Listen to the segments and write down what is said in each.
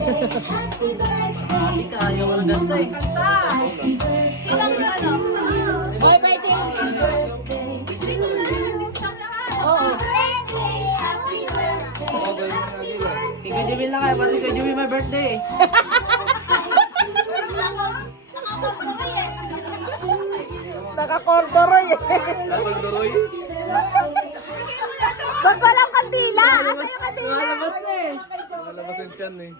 Hindi ka, ayaw mo na ganda eh. Kanta! Sinang ano? Boy, birthday. Sino na yun? Dito sa lahat. Oo. Kay Kuya Jimmy lang kayo, pati Kuya Jimmy my birthday. Nakakorduroy eh. Duroy. Ba't walang kandila? Asa yung kandila? Malabas na eh. Malabas yung tiyan eh.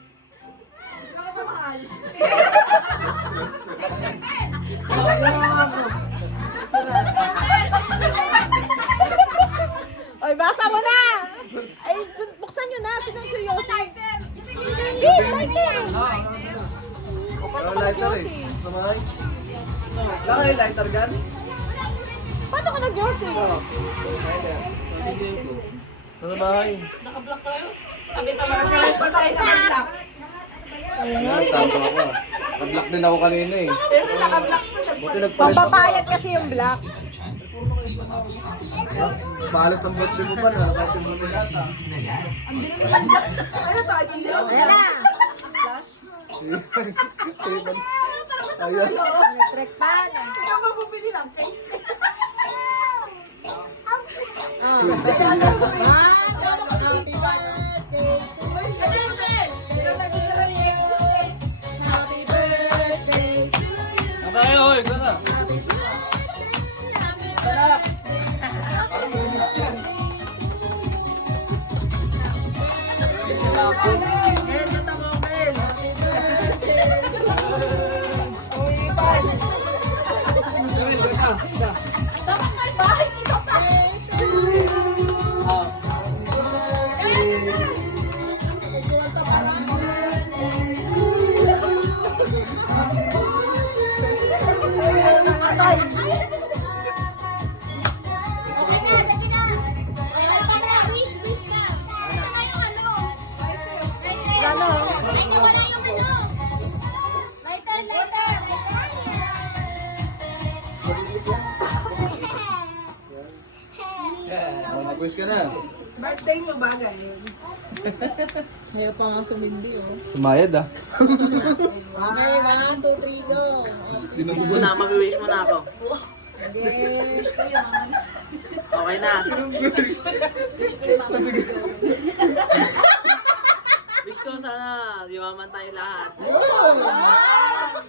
Oy, basa mo na! Ay, buksan nyo na. Sinang seryoso? Hindi, lighter! Pero lighter eh. Samahay. Wala kayo lighter gun? Paano ka nag-yosi? Nasa bahay. Naka-block kayo? Tabi-tabi pa tayo naka-block. Ayan, tama ako. Nag-block din ako kanina eh. Pero naka-block pa siya. Buti nagpalit ako. Pampapayat kasi yung black. Balit ang birthday mo pa na. Kahit yung birthday nata. Ano to? Hindi lang. Ayan na! Ayan. Electric pan. Ikaw magpupili lang. Oh, happy birthday to you. Happy birthday to you. Ang tayo, hoy. Gana. Dapat may bahay dito pa. Oh, nag-wish ka na. Birthday mo bagay yun. Ayaw pa nga sumindi, oh. Sumayad ah. Okay, 1, 2, 3, go. Wish mo na, mag-wish mo na ako. Okay. Okay na. Wish ko sana, yumaman tayo lahat.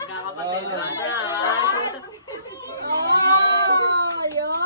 Kakapatid. Ano na, 1, 2, 3.